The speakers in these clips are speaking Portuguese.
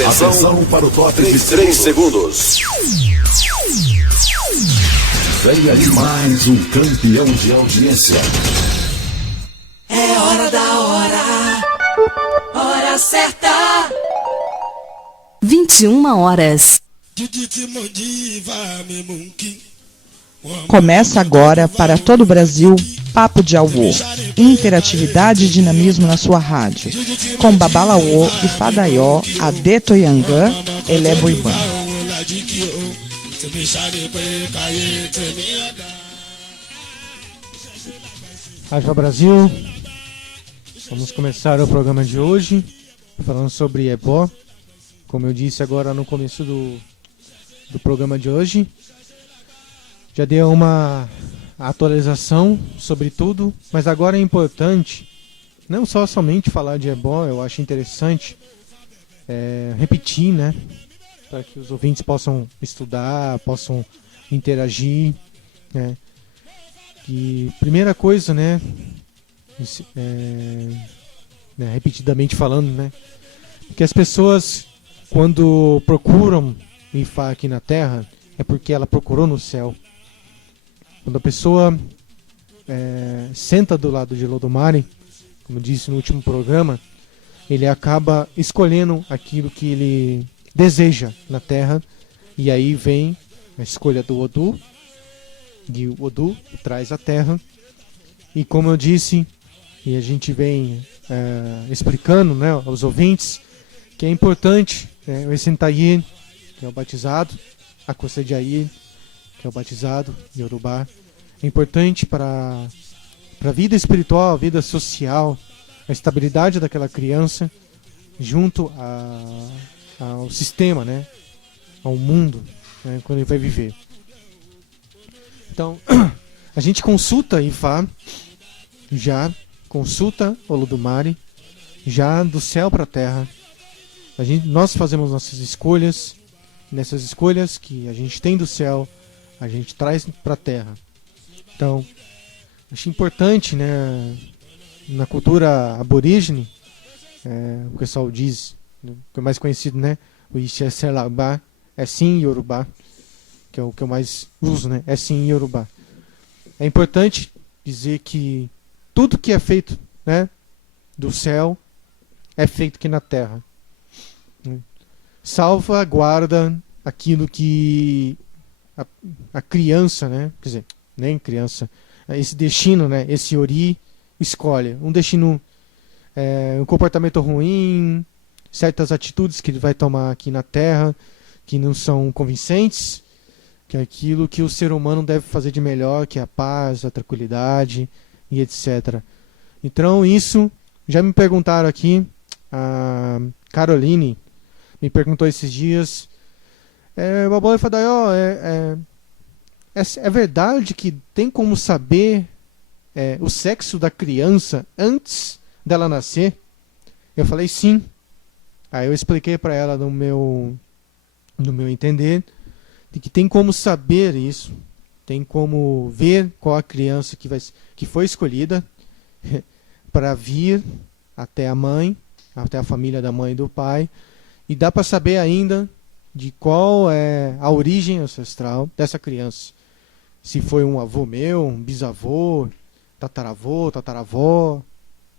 Atenção para o top de 3 segundos. Venha de mais um campeão de audiência. É hora da hora. Hora certa. 21 horas. Começa agora para todo o Brasil Papo de Auô, interatividade e dinamismo na sua rádio, com Babalaô e Fadaió, Adeto Yangã, Elebo Iban. Haja Brasil, vamos começar o programa de hoje falando sobre ebó. Como eu disse agora no começo do programa de hoje, já deu uma atualização sobre tudo, mas agora é importante não somente falar de ebó. Eu acho interessante repetir, né, para que os ouvintes possam estudar, possam interagir, né. E primeira coisa, né, repetidamente falando, né, que as pessoas, quando procuram Ifá aqui na Terra, é porque ela procurou no céu. Quando a pessoa senta do lado de Olodumare, como eu disse no último programa, ele acaba escolhendo aquilo que ele deseja na Terra, e aí vem a escolha do Odu, e o Odu traz a Terra. E como eu disse, e a gente vem explicando, né, aos ouvintes, que é importante o Essentaí, que é o batizado, a Kosediaí, que é o batizado, Yorubá. É importante para a vida espiritual, a vida social, a estabilidade daquela criança junto ao sistema, né, ao mundo, né, quando ele vai viver. Então, a gente consulta Ifá, já consulta Olodumare, já do céu para a terra. Nós fazemos nossas escolhas, nessas escolhas que a gente tem do céu, a gente traz para a terra. Então, acho importante, né, na cultura aborígene, o pessoal diz, que é mais conhecido, né, o Ixeselabá, é sim Yorubá, que é o que eu mais uso, né, é sim Yorubá. É importante dizer que tudo que é feito, né, do céu é feito aqui na terra. Salvaguarda aquilo que a criança, né, quer dizer, nem criança, esse destino, né, esse Ori escolhe. Um destino, um comportamento ruim, certas atitudes que ele vai tomar aqui na Terra, que não são convincentes, que é aquilo que o ser humano deve fazer de melhor, que é a paz, a tranquilidade e etc. Então isso, já me perguntaram aqui, a Caroline me perguntou esses dias, Babô e Fadaió, é verdade que tem como saber o sexo da criança antes dela nascer? Eu falei sim. Aí eu expliquei para ela no meu entender, de que tem como saber isso, tem como ver qual a criança que foi escolhida para vir até a mãe, até a família da mãe e do pai, e dá para saber ainda de qual é a origem ancestral dessa criança. Se foi um avô meu, um bisavô, tataravô, tataravó,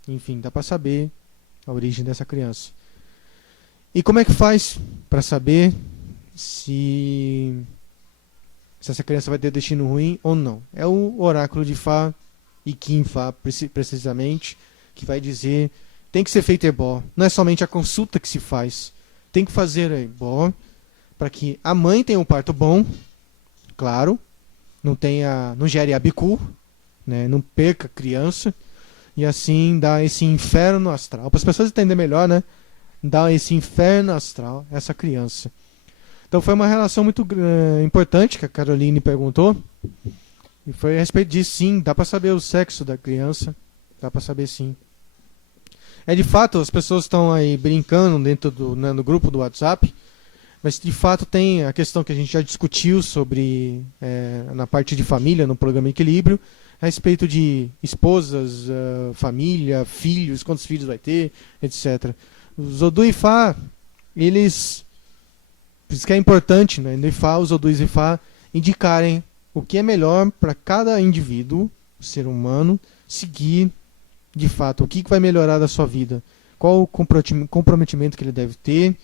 enfim, dá para saber a origem dessa criança. E como é que faz para saber se essa criança vai ter destino ruim ou não? É o oráculo de Fá, e Kim Fá precisamente, que vai dizer, tem que ser feito ebó. Não é somente a consulta que se faz, tem que fazer ebó para que a mãe tenha um parto bom, claro, não gere abicu, né, não perca a criança, e assim dá esse inferno astral. Para as pessoas entenderem melhor, né, dá esse inferno astral a essa criança. Então foi uma relação muito importante que a Caroline perguntou. E foi a respeito disso, sim. Dá para saber o sexo da criança. Dá para saber, sim. De fato, as pessoas estão aí brincando dentro no grupo do WhatsApp. Mas de fato tem a questão que a gente já discutiu sobre, na parte de família, no programa Equilíbrio, a respeito de esposas, família, filhos, quantos filhos vai ter, etc. Os Odu e Fá eles, por isso que é importante, né, no Ifá, os Odus Ifá indicarem o que é melhor para cada indivíduo, ser humano, seguir de fato, o que vai melhorar da sua vida, qual o comprometimento que ele deve ter,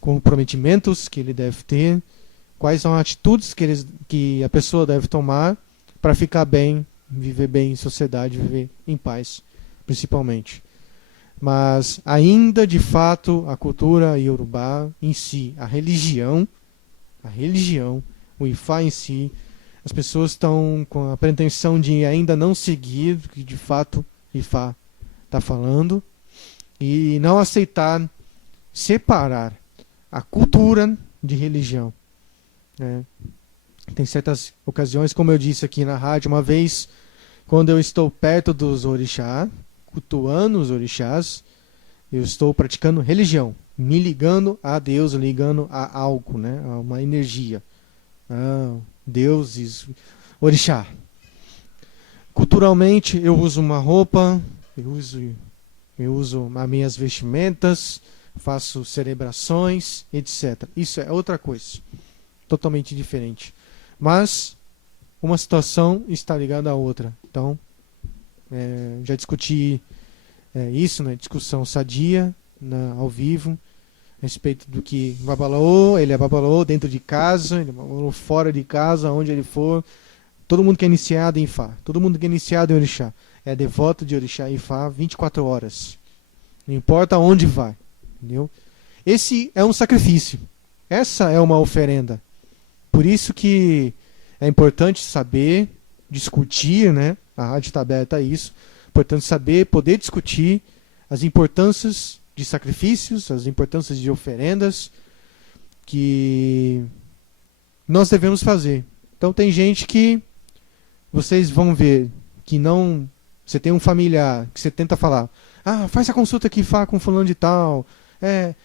comprometimentos que ele deve ter, quais são as atitudes que a pessoa deve tomar para ficar bem, viver bem em sociedade, viver em paz, principalmente. Mas ainda, de fato, a cultura iorubá em si, a religião, o Ifá em si, as pessoas estão com a pretensão de ainda não seguir o que de fato Ifá está falando e não aceitar separar a cultura de religião, né? Tem certas ocasiões, como eu disse aqui na rádio uma vez, quando eu estou perto dos orixá, cultuando os orixás, eu estou praticando religião, me ligando a Deus, ligando a algo, né? A uma energia, deuses, orixá. Culturalmente eu uso uma roupa, eu uso as minhas vestimentas, faço celebrações, etc. Isso é outra coisa, totalmente diferente. Mas uma situação está ligada à outra. Então, já discuti isso na discussão sadia, ao vivo, a respeito do que Babalaô, ele é Babalaô dentro de casa, ele é Babalaô fora de casa, onde ele for. Todo mundo que é iniciado em Ifá, todo mundo que é iniciado em Orixá, é devoto de Orixá e Ifá 24 horas. Não importa onde vai. Entendeu? Esse é um sacrifício. Essa é uma oferenda. Por isso que é importante saber, discutir, né? A rádio está aberta a isso. Importante saber, poder discutir as importâncias de sacrifícios, as importâncias de oferendas que nós devemos fazer. Então tem gente que vocês vão ver que não... Você tem um familiar que você tenta falar, faz a consulta aqui com fulano de tal,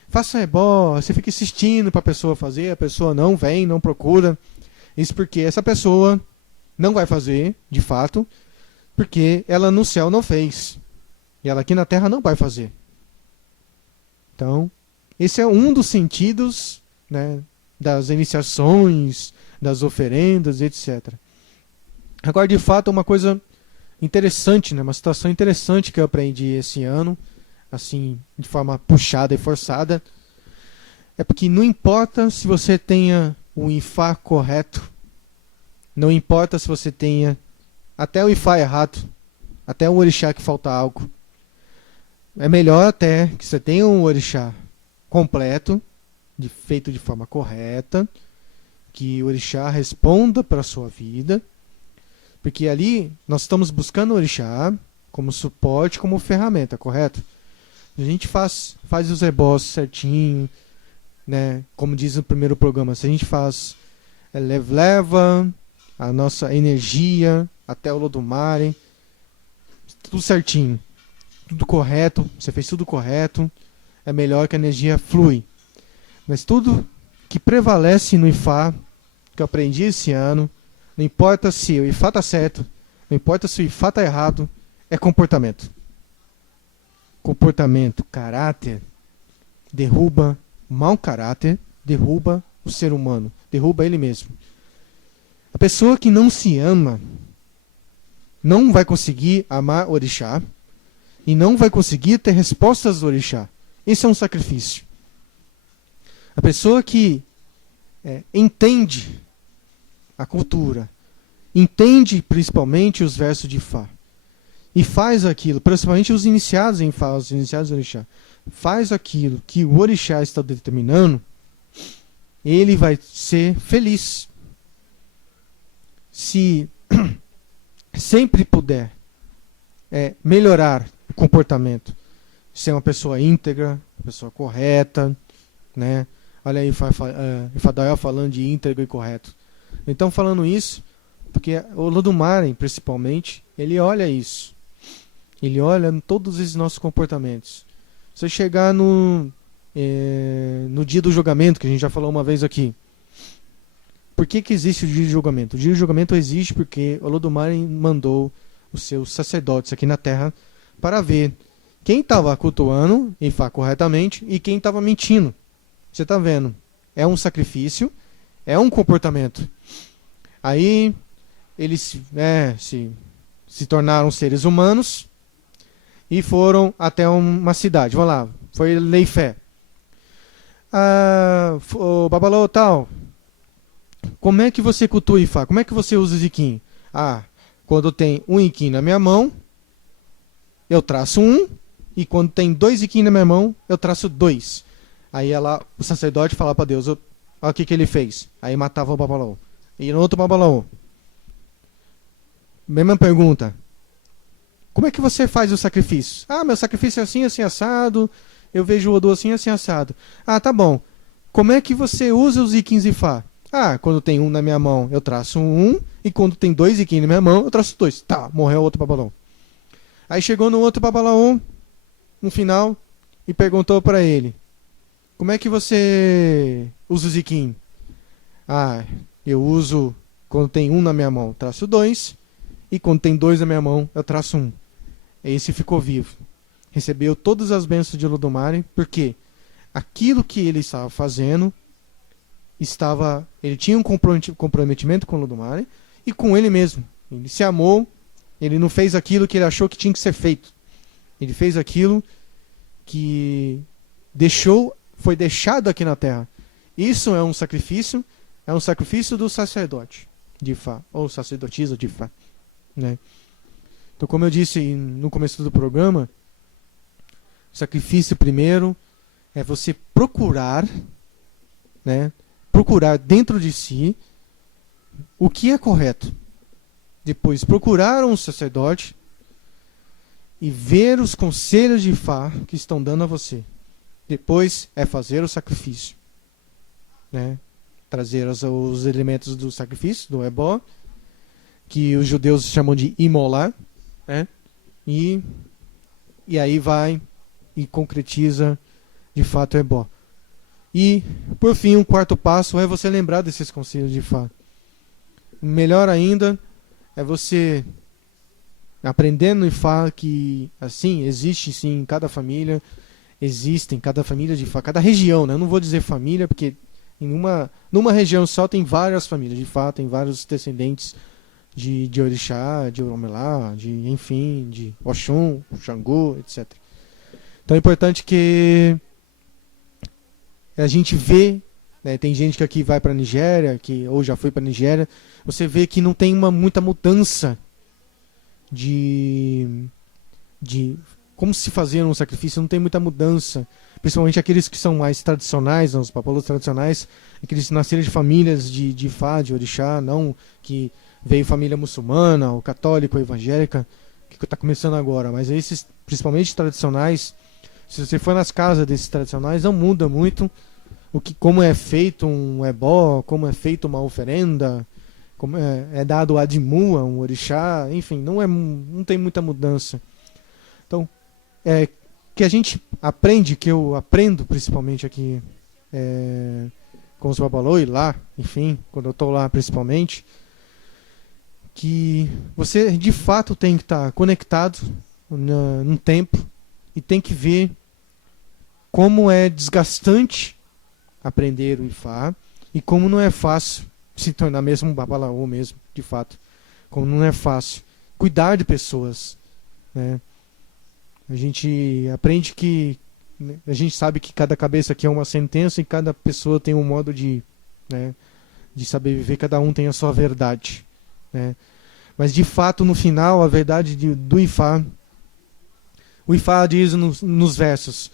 faça ebó, você fica insistindo para a pessoa fazer, a pessoa não vem, não procura. Isso porque essa pessoa não vai fazer, de fato, porque ela no céu não fez. E ela aqui na terra não vai fazer. Então, esse é um dos sentidos, né, das iniciações, das oferendas, etc. Agora, de fato, uma coisa interessante, né, uma situação interessante que eu aprendi esse ano, assim, de forma puxada e forçada, é porque não importa se você tenha o Ifá correto, não importa se você tenha até o Ifá errado, até um orixá que falta algo. É melhor até que você tenha um orixá completo, feito de forma correta, que o orixá responda para a sua vida, porque ali nós estamos buscando o orixá como suporte, como ferramenta, correto? A gente faz os ebós certinho, né? Como diz no primeiro programa, se a gente faz leva a nossa energia até o Lodumare, tudo certinho, tudo correto, você fez tudo correto, é melhor que a energia flui. Mas tudo que prevalece no Ifá, que eu aprendi esse ano, não importa se o Ifá está certo, não importa se o Ifá está errado, é comportamento. Comportamento, caráter, derruba o mau caráter, derruba o ser humano, derruba ele mesmo. A pessoa que não se ama não vai conseguir amar orixá e não vai conseguir ter respostas do orixá. Esse é um sacrifício. A pessoa que entende a cultura, entende principalmente os versos de Ifá, e faz aquilo, principalmente os iniciados em Ifá, os iniciados do orixá, faz aquilo que o orixá está determinando, ele vai ser feliz. Se sempre puder melhorar o comportamento, ser uma pessoa íntegra, uma pessoa correta, né? Olha aí Ifadael falando de íntegro e correto. Então, falando isso, porque o Lodumare, principalmente, ele olha isso. Ele olha em todos esses nossos comportamentos. Você chegar no dia do julgamento, que a gente já falou uma vez aqui. Por que existe o dia de julgamento? O dia de julgamento existe porque o Lodumare mandou os seus sacerdotes aqui na Terra para ver quem estava cultuando Ifá corretamente e quem estava mentindo. você está vendo, é um sacrifício, é um comportamento. Aí eles se tornaram seres humanos e foram até uma cidade. Vamos lá, foi Leifé. O Babalaô tal, como é que você cultua Ifá? Como é que você usa Ziquim? Quando tem um Iquim na minha mão, eu traço 1, e quando tem 2 Iquim na minha mão, eu traço 2. Aí o sacerdote falava para Deus, olha o que ele fez. Aí matava o Babalaô. E no outro Babalaô, mesma pergunta. Como é que você faz o sacrifício? Meu sacrifício é assim, assim, assado. Eu vejo o Odô assim, assim, assado. Tá bom. Como é que você usa os Iquins Ifá? Quando tem 1 na minha mão, eu traço 1. E quando tem 2 Iquins na minha mão, eu traço 2. Tá, morreu o outro Babalaô. Aí chegou no outro Babalaô, no final, e perguntou para ele, como é que você usa o Ziquim? Eu uso, quando tem 1 na minha mão, eu traço 2. E quando tem 2 na minha mão, eu traço 1. Esse ficou vivo. Recebeu todas as bênçãos de Olodumare, porque aquilo que ele estava fazendo, ele tinha um comprometimento com Olodumare e com ele mesmo. Ele se amou, ele não fez aquilo que ele achou que tinha que ser feito. Ele fez aquilo que foi deixado aqui na terra. Isso é um sacrifício do sacerdote de Ifá, ou sacerdotisa de Ifá. Né? Então, como eu disse no começo do programa, o sacrifício primeiro é você procurar dentro de si o que é correto. Depois procurar um sacerdote e ver os conselhos de Ifá que estão dando a você. Depois é fazer o sacrifício. Né? Trazer os elementos do sacrifício, do ebó, que os judeus chamam de imolar, né? E aí vai e concretiza de fato o ebó. E, por fim, um quarto passo é você lembrar desses conselhos de Ifá. Melhor ainda é você aprendendo Ifá que, assim, existe sim em cada família, existem cada família de Ifá, cada região, né? Eu não vou dizer família, porque numa região só tem várias famílias de Ifá, tem vários descendentes de Orixá, de Oromelá, enfim, de Oxum, Xangô, etc. Então é importante que a gente vê, né, tem gente que aqui vai para a Nigéria, ou já foi para a Nigéria, você vê que não tem muita mudança de como se fazer um sacrifício, não tem muita mudança. Principalmente aqueles que são mais tradicionais, os papalos tradicionais, aqueles que nasceram de famílias de Ifá, de Orixá, não que veio família muçulmana, ou católica, ou evangélica, que está começando agora. Mas esses, principalmente tradicionais, se você for nas casas desses tradicionais, não muda muito como é feito um ebó, como é feita uma oferenda, como é dado a dimua, um orixá, enfim, não tem muita mudança. Então, que a gente aprende, que eu aprendo principalmente aqui com os babalô e lá, enfim, quando eu estou lá principalmente, que você de fato tem que estar conectado num templo e tem que ver como é desgastante aprender o Ifá e como não é fácil se tornar mesmo um babalaô mesmo, de fato. Como não é fácil cuidar de pessoas, né? A gente aprende que a gente sabe que cada cabeça aqui é uma sentença e cada pessoa tem um modo de saber viver, cada um tem a sua verdade, né? Mas de fato no final a verdade do Ifá, o Ifá diz nos versos,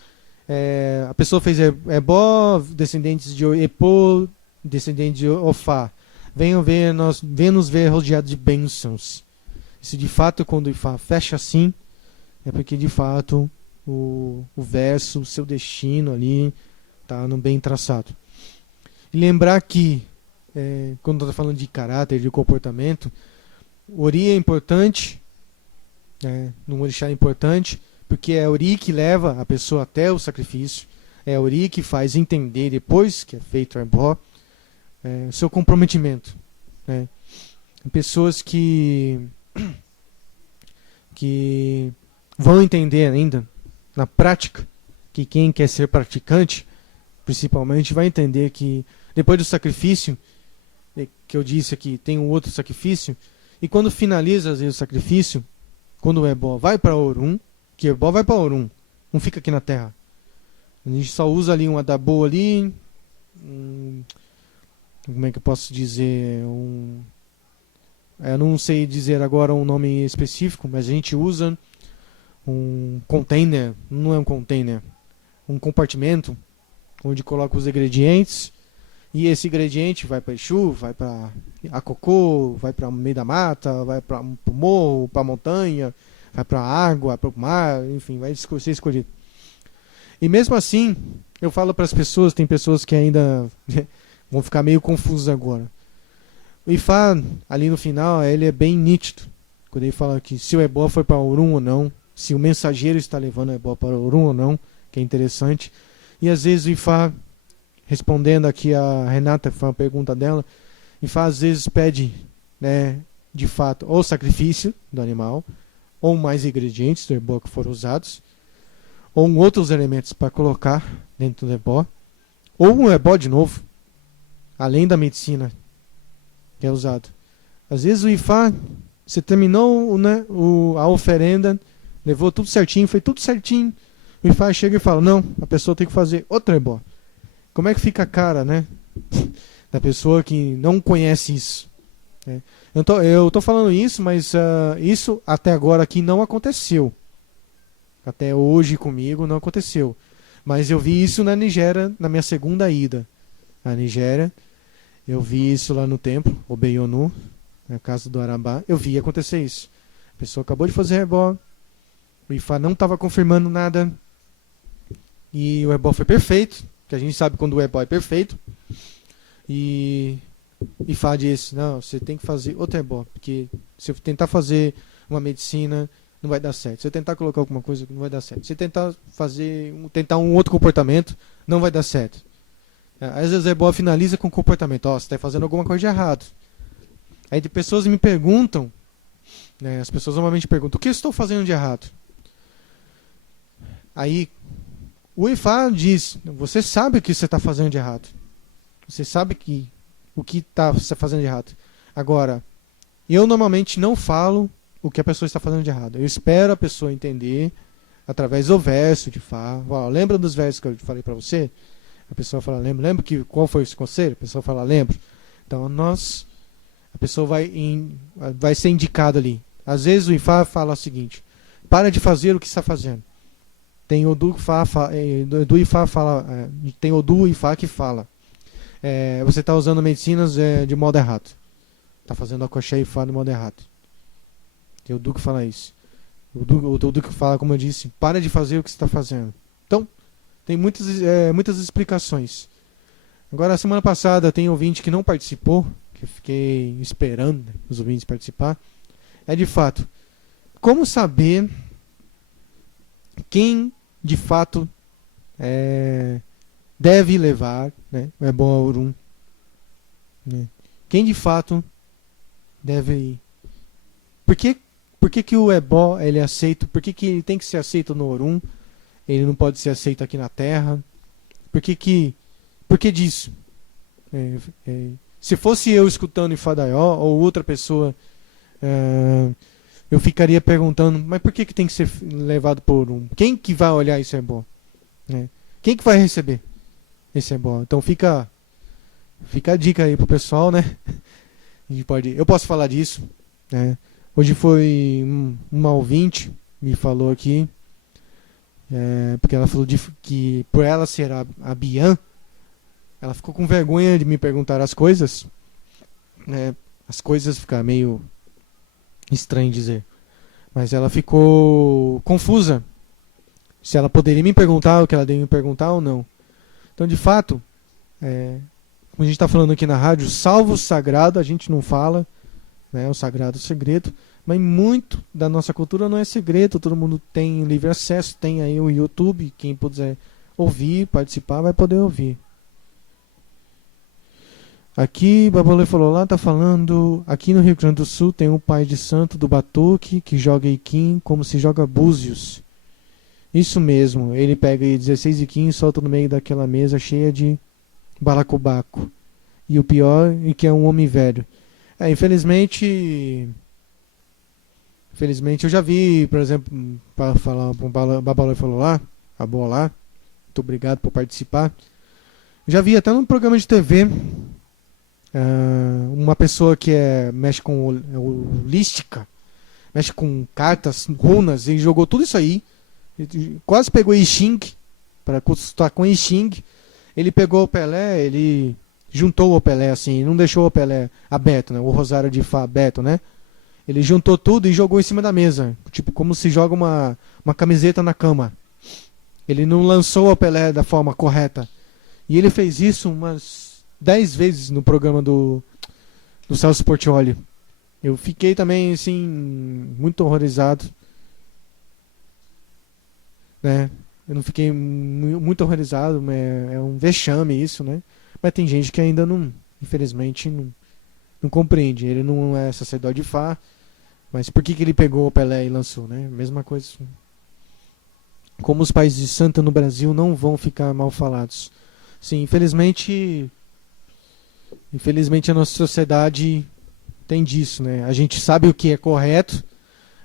a pessoa fez ebó, descendentes de Epô, descendentes de Ofá, venham nos ver rodeados de bênçãos. Isso de fato, quando o Ifá fecha assim, é porque de fato o verso, o seu destino ali está bem traçado. E lembrar que quando está falando de caráter, de comportamento, o Ori é importante, no Orixá é importante, porque é a Ori que leva a pessoa até o sacrifício, é a Ori que faz entender depois que é feito o ebó, o seu comprometimento, né? Pessoas que vão entender ainda na prática que quem quer ser praticante principalmente, vai entender que depois do sacrifício, que eu disse aqui, tem um outro sacrifício, e quando finaliza às vezes o sacrifício, quando o ebó vai para Orun, que o ebó vai para Orun, não fica aqui na terra. A gente só usa ali um adabo ali, como é que eu posso dizer, eu não sei dizer agora um nome específico, mas a gente usa um container, não é um container, um compartimento, onde coloca os ingredientes, e esse ingrediente vai para Exu, vai para a cocô, vai para o meio da mata, vai para o morro, para a montanha, vai para a água, para o mar, enfim, vai ser escolhido. E mesmo assim, eu falo para as pessoas, tem pessoas que ainda vão ficar meio confusas agora. O Ifá, ali no final, ele é bem nítido, quando ele fala que se o ebó foi para Orun ou não, se o mensageiro está levando o ebó para Orun ou não, que é interessante. E às vezes o Ifá, respondendo aqui a Renata, que foi uma pergunta dela, Ifá às vezes pede, né, de fato, ou sacrifício do animal, ou mais ingredientes do ebó que foram usados, ou outros elementos para colocar dentro do ebó, ou um ebó de novo, além da medicina que é usado. Às vezes o Ifá, você terminou, né, a oferenda, levou tudo certinho, foi tudo certinho, o Ifá chega e fala, não, a pessoa tem que fazer outro ebó. Como é que fica a cara, né, da pessoa que não conhece isso? Eu tô falando isso, mas isso até agora aqui não aconteceu. Até hoje comigo não aconteceu. Mas eu vi isso na Nigéria, na minha segunda ida. Na Nigéria, eu vi isso lá no templo, Obeyonu, na casa do Arambá. Eu vi acontecer isso. A pessoa acabou de fazer ebó, o Ifá não estava confirmando nada, e o ebó foi perfeito, que a gente sabe quando o ebó é perfeito. E Ifá disse, não, você tem que fazer outro ebó, porque se eu tentar fazer uma medicina, não vai dar certo. Se eu tentar colocar alguma coisa, não vai dar certo. Se eu tentar um outro comportamento, não vai dar certo. Às vezes o ebó finaliza com comportamento. Ó, você está fazendo alguma coisa de errado. Aí de pessoas me perguntam, né, as pessoas normalmente perguntam, o que eu estou fazendo de errado? Aí o Ifá diz, você sabe o que você está fazendo de errado. Você sabe o que você está fazendo de errado. Agora, eu normalmente não falo o que a pessoa está fazendo de errado. Eu espero a pessoa entender através do verso de Fá. Lembra dos versos que eu falei para você? A pessoa fala, lembra qual foi esse conselho? A pessoa fala, lembro. Então a pessoa vai ser indicada ali. Às vezes o Ifá fala o seguinte, para de fazer o que está fazendo. Tem Odu Ifá que fala, você está usando medicinas de modo errado. Está fazendo akoxé Ifá de modo errado. Tem o Odu que fala isso. O Odu que fala, como eu disse, para de fazer o que você está fazendo. Então, tem muitas explicações. Agora, a semana passada tem ouvinte que não participou, que eu fiquei esperando os ouvintes participar. É de fato, como saber quem de fato deve levar, né, o ebó a Orun? Né? Quem de fato deve ir? Por que o ebó ele é aceito? Por que ele tem que ser aceito no Orun? Ele não pode ser aceito aqui na Terra? Por que disso? Se fosse eu escutando Ifá-Daió ou outra pessoa, eu ficaria perguntando, mas por que tem que ser levado por Orun? Quem que vai olhar esse ebó? Quem que vai receber esse ebó? Então fica a dica aí pro pessoal, né? Eu posso falar disso, né? Hoje foi uma ouvinte me falou aqui, porque ela falou que por ela ser a Bian, ela ficou com vergonha de me perguntar as coisas, né? As coisas fica meio estranho dizer, mas ela ficou confusa se ela poderia me perguntar o que ela deveria me perguntar ou não. Então, de fato, como a gente está falando aqui na rádio, salvo o sagrado a gente não fala, né, o sagrado é segredo, mas muito da nossa cultura não é segredo, todo mundo tem livre acesso, tem aí o YouTube, quem puder ouvir, participar, vai poder ouvir. Aqui, Babolê falou lá, tá falando, aqui no Rio Grande do Sul tem um pai de santo do Batuque que joga Iquim como se joga búzios. Isso mesmo, ele pega aí 16 e 15 e solta no meio daquela mesa cheia de balacobaco. E o pior é que é um homem velho. Infelizmente eu já vi, por exemplo, para falar, o Babalô falou lá, a boa lá, muito obrigado por participar. Eu já vi até num programa de TV uma pessoa que mexe com holística, mexe com cartas, runas, e jogou tudo isso aí. Ele quase pegou I Ching, para consultar com I Ching. Ele pegou o Pelé, ele juntou o Pelé assim, não deixou o Pelé aberto, né? O rosário de Fá aberto, né? Ele juntou tudo e jogou em cima da mesa, tipo como se joga uma camiseta na cama. Ele não lançou o Pelé da forma correta. E ele fez isso umas 10 vezes no programa do Celso Portiolli. Eu fiquei também assim muito horrorizado, né? Eu não fiquei muito horrorizado, é um vexame isso, né? Mas tem gente que ainda não, infelizmente, não compreende. Ele não é sacerdote de Fá, mas por que ele pegou o Pelé e lançou, né? Mesma coisa. Como os pais de santo no Brasil não vão ficar mal falados. Sim, infelizmente a nossa sociedade tem disso, né? A gente sabe o que é correto,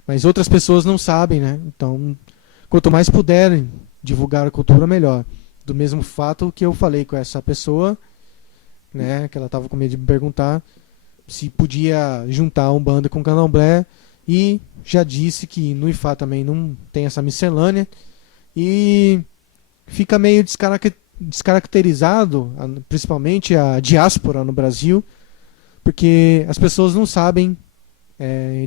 mas outras pessoas não sabem, né? Então, quanto mais puderem divulgar a cultura, melhor. Do mesmo fato que eu falei com essa pessoa, né, que ela estava com medo de me perguntar se podia juntar Umbanda com Candomblé, e já disse que no Ifá também não tem essa miscelânea, e fica meio descaracterizado, principalmente a diáspora no Brasil, porque as pessoas não sabem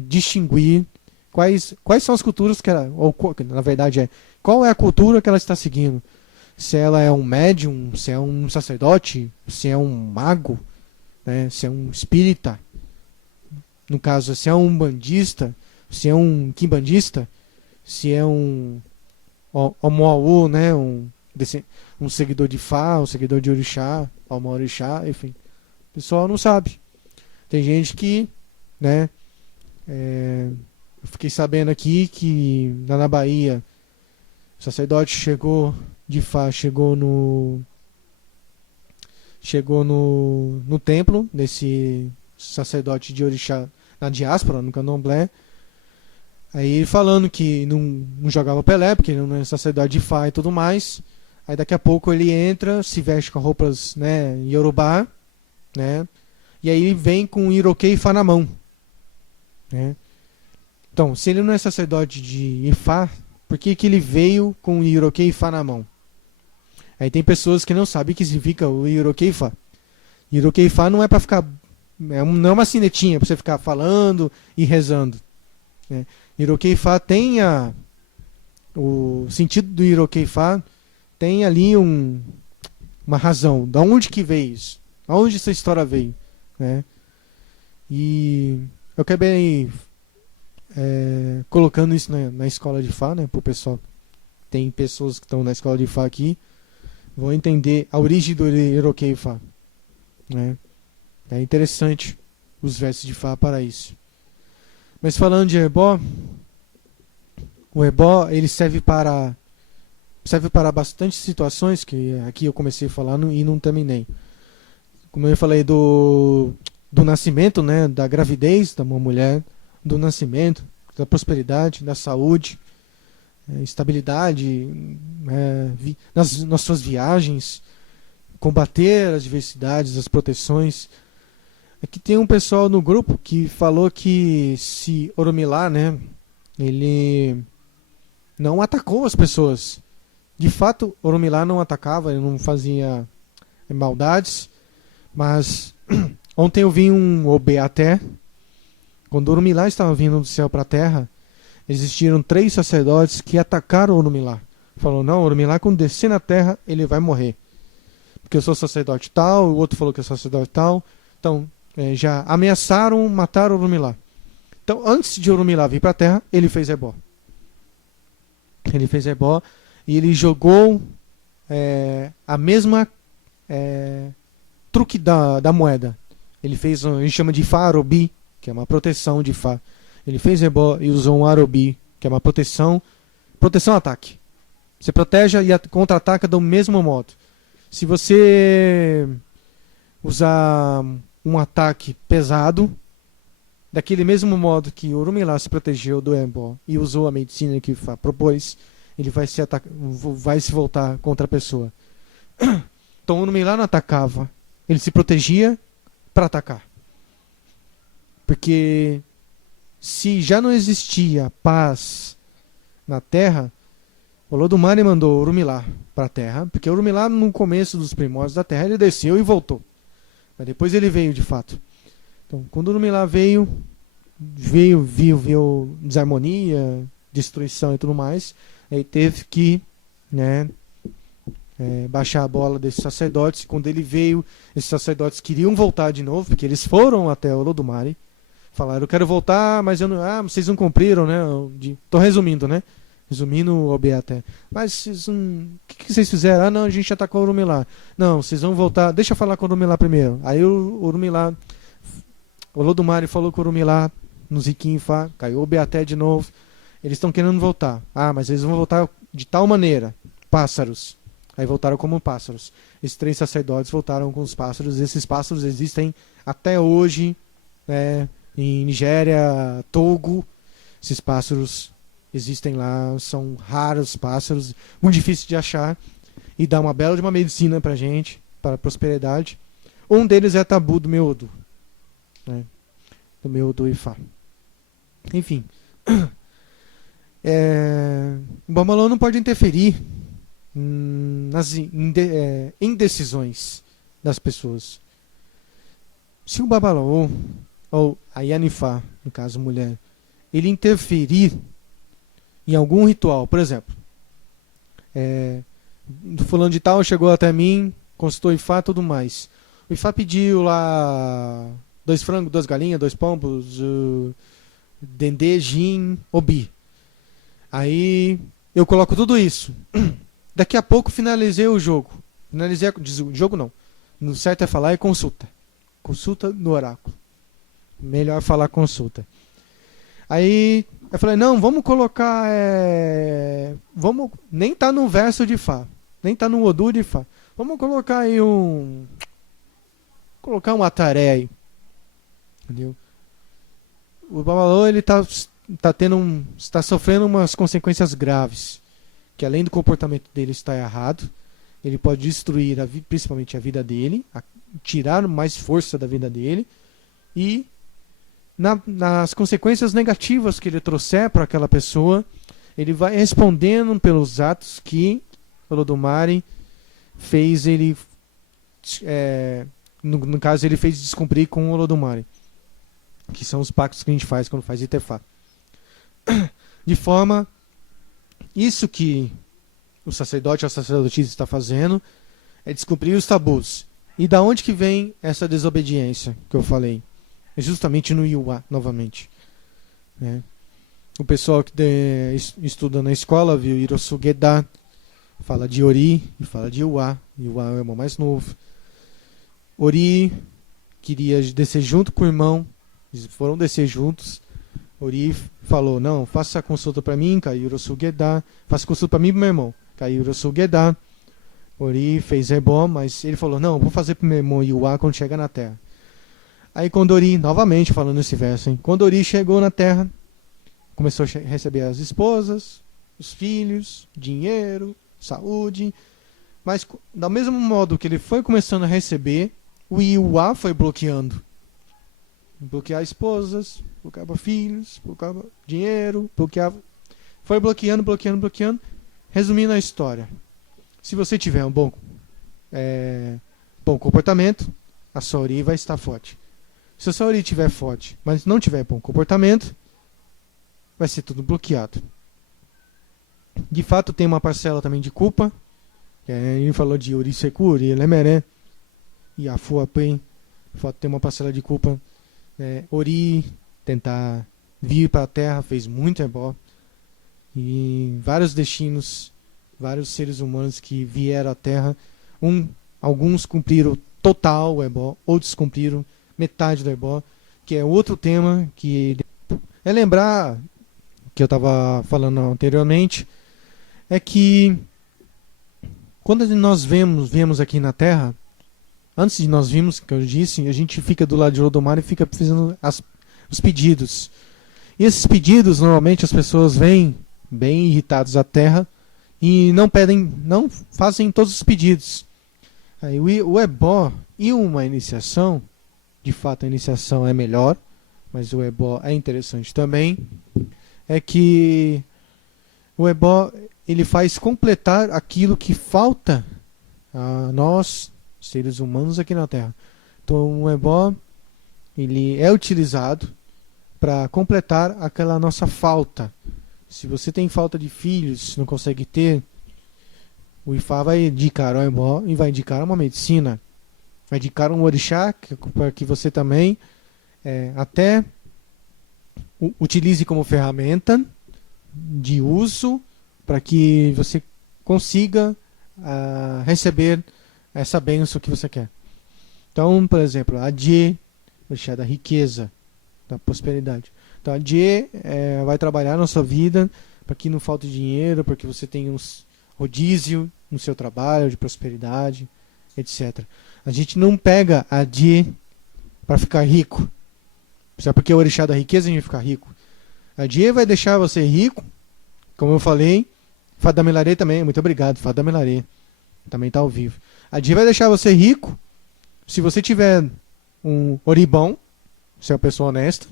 distinguir quais são as culturas que ela, ou na verdade qual é a cultura que ela está seguindo. Se ela é um médium, se é um sacerdote, se é um mago, né, se é um espírita, no caso, se é um umbandista, se é um quimbandista, se é um Omoaú, né, um seguidor de Fá, um seguidor de Orixá, Omorixá, enfim. O pessoal não sabe. Tem gente que, né, eu fiquei sabendo aqui que lá na Bahia o sacerdote de Fá chegou no templo desse sacerdote de Orixá na diáspora, no Candomblé. Aí ele falando que não jogava Pelé, porque ele não é sacerdote de Fá e tudo mais. Aí daqui a pouco ele entra, se veste com roupas, né, Yorubá, né? E aí ele vem com um Iroquê Ifá na mão, né? Então, se ele não é sacerdote de Ifá, por que ele veio com o Iroquê Ifá na mão? Aí tem pessoas que não sabem o que significa o Iroquê Ifá. Iroquê Ifá não é para ficar, não é uma sinetinha para você ficar falando e rezando, né? Iroquê Ifá tem o sentido do Iroquê Ifá tem ali uma razão. Da onde que veio isso? Aonde essa história veio, né? E eu acabei colocando isso na escola de Fá, né, pro pessoal. Tem pessoas que estão na escola de Fá aqui, vão entender a origem do Iroquê Ifá, né? É interessante os versos de Fá para isso. Mas falando de ebó, o ebó ele serve para bastante situações, que aqui eu comecei a falar e não terminei. Como eu falei do nascimento, né, da gravidez da uma mulher, do nascimento, da prosperidade, da saúde, estabilidade, nas suas viagens, combater as diversidades, as proteções. Aqui tem um pessoal no grupo que falou que se Oromilá, né, ele não atacou as pessoas. De fato, Oromilá não atacava, ele não fazia maldades, mas ontem eu vi um Obeaté. Quando Oromilá estava vindo do céu para a terra, existiram 3 sacerdotes que atacaram Oromilá. Falou, não, Oromilá quando descer na terra, ele vai morrer. Porque eu sou sacerdote tal, o outro falou que é sacerdote tal. Então, já ameaçaram matar Oromilá. Então, antes de Oromilá vir para a terra, ele fez ebó. Ele fez ebó e ele jogou a mesma truque da moeda. Ele fez, a gente chama de Fá Arobi, que é uma proteção de Fá. Ele fez ebó e usou um Arobi, que é uma proteção ataque. Você protege e contra-ataca do mesmo modo. Se você usar um ataque pesado, daquele mesmo modo que o Urumilá se protegeu do Ebó e usou a medicina que propôs, ele vai se voltar contra a pessoa. Então o Urumilá não atacava, ele se protegia para atacar. Porque se já não existia paz na Terra, o Olodumare mandou o Urumilá para a Terra, porque o Urumilá no começo dos primórdios da Terra ele desceu e voltou. Mas depois ele veio de fato. Então, quando o Urumilá viu desarmonia, destruição e tudo mais, aí teve que, né, baixar a bola desses sacerdotes. Quando ele veio, esses sacerdotes queriam voltar de novo, porque eles foram até o Olodumare, falaram, eu quero voltar, mas vocês não cumpriram, né? Tô resumindo, né? Resumindo o Obeaté. Mas o que vocês fizeram? Ah, não, a gente atacou o Urumilá. Não, vocês vão voltar. Deixa eu falar com o Urumilá primeiro. Aí o Urumilá, o Olodumare falou com o Urumilá no Ziquinfá, caiu o Obeaté de novo. Eles estão querendo voltar. Ah, mas eles vão voltar de tal maneira. Pássaros. Aí voltaram como pássaros. Esses 3 sacerdotes voltaram com os pássaros. Esses pássaros existem até hoje, né, em Nigéria, Togo. Esses pássaros existem lá, são raros pássaros, muito difícil de achar, e dá uma bela de uma medicina pra gente, para a prosperidade. Um deles é tabu do Meodo, né? Do Meodo Ifá. Enfim, o Babalô não pode interferir nas indecisões das pessoas. Se o Babalô, ou a Yanifá, no caso mulher, ele interferir em algum ritual, por exemplo, fulano de tal chegou até mim, consultou Ifá e tudo mais. O Ifá pediu lá 2 frangos, 2 galinhas, 2 pombos, dendê, gin, obi. Aí eu coloco tudo isso. Daqui a pouco finalizei o jogo. O jogo não. No certo é falar consulta. Consulta no oráculo. Melhor falar consulta. Aí eu falei, não, vamos colocar... nem tá no verso de Fá. Nem tá no Odu de Fá. Vamos colocar aí colocar um ataré aí. Entendeu? O Babalô, ele tá sofrendo umas consequências graves. Que além do comportamento dele estar errado, ele pode destruir principalmente a vida dele, tirar mais força da vida dele, e nas consequências negativas que ele trouxer para aquela pessoa, ele vai respondendo pelos atos que o Olodumare fez ele... no caso, ele fez descumprir com o Olodumare, que são os pactos que a gente faz quando faz Itefá. De forma... Isso que o sacerdote ou a sacerdotisa está fazendo é descumprir os tabus. E da onde que vem essa desobediência que eu falei? É justamente no Iuá, novamente. Né? O pessoal que estuda na escola viu Hirosu Gedá, fala de Ori e fala de Iuá. Iuá é o irmão mais novo. Ori queria descer junto com o irmão, eles foram descer juntos. Ori falou, não, faça a consulta para mim, Hirosu Gedá. Faça a consulta para mim e pro meu irmão, Hirosu Gedá. Ori fez Ebó, mas ele falou, não, vou fazer pro meu irmão Iuá quando chegar na Terra. Aí quando Ori, novamente falando esse verso, hein, quando Ori chegou na Terra, começou a receber as esposas, os filhos, dinheiro, saúde. Mas do mesmo modo que ele foi começando a receber, o Iuá foi bloqueando. Bloquear esposas, bloqueava filhos, bloqueava dinheiro, bloqueava... Foi bloqueando. Resumindo a história. Se você tiver um bom comportamento, a sua Ori vai estar forte. Se a sua Ori estiver forte, mas não tiver bom comportamento, vai ser tudo bloqueado. De fato, tem uma parcela também de culpa. Ele falou de Ori Sekuri, Lemeré e a Fuapen. De fato, tem uma parcela de culpa. Ori tentar vir para a Terra fez muito ebó, e vários destinos, vários seres humanos que vieram à Terra, alguns cumpriram total o ebó, outros cumpriram metade do ebó, que é outro tema que é lembrar que eu estava falando anteriormente, é que quando nós vemos aqui na Terra, antes de nós virmos, que eu disse, a gente fica do lado de Lodomar e fica fazendo os pedidos. E esses pedidos, normalmente as pessoas vêm bem irritadas à Terra e não fazem todos os pedidos. Aí o ebó e uma iniciação, de fato a iniciação é melhor, mas o ebó é interessante também, é que o ebó ele faz completar aquilo que falta a nós, seres humanos aqui na Terra. Então o ebó ele é utilizado para completar aquela nossa falta. Se você tem falta de filhos, não consegue ter, o Ifá vai indicar o ebó e vai indicar uma medicina. Vai indicar um orixá para que você também até utilize como ferramenta de uso para que você consiga receber essa bênção que você quer. Então, por exemplo, a Dje, orixá da riqueza, da prosperidade. Então, a Dje vai trabalhar na sua vida para que não falte dinheiro, para que você tenha um rodízio no seu trabalho, de prosperidade, etc. A gente não pega a Dje para ficar rico. Só porque é o orixá da riqueza a gente vai ficar rico. A Dje vai deixar você rico, como eu falei. Fada Melarê também, muito obrigado, Fada Melarê. Também está ao vivo. A Dje vai deixar você rico se você tiver um ori bom, se é uma pessoa honesta,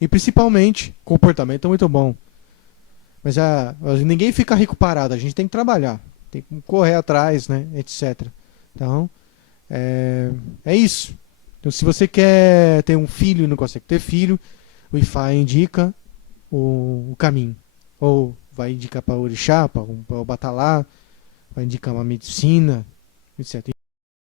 e principalmente comportamento muito bom. Mas ninguém fica rico parado, a gente tem que trabalhar, tem que correr atrás, né, etc. Então, é isso. Então, se você quer ter um filho e não consegue ter filho, o Ifá indica o caminho. Ou vai indicar para o orixá, para o batalá, vai indicar uma medicina, etc.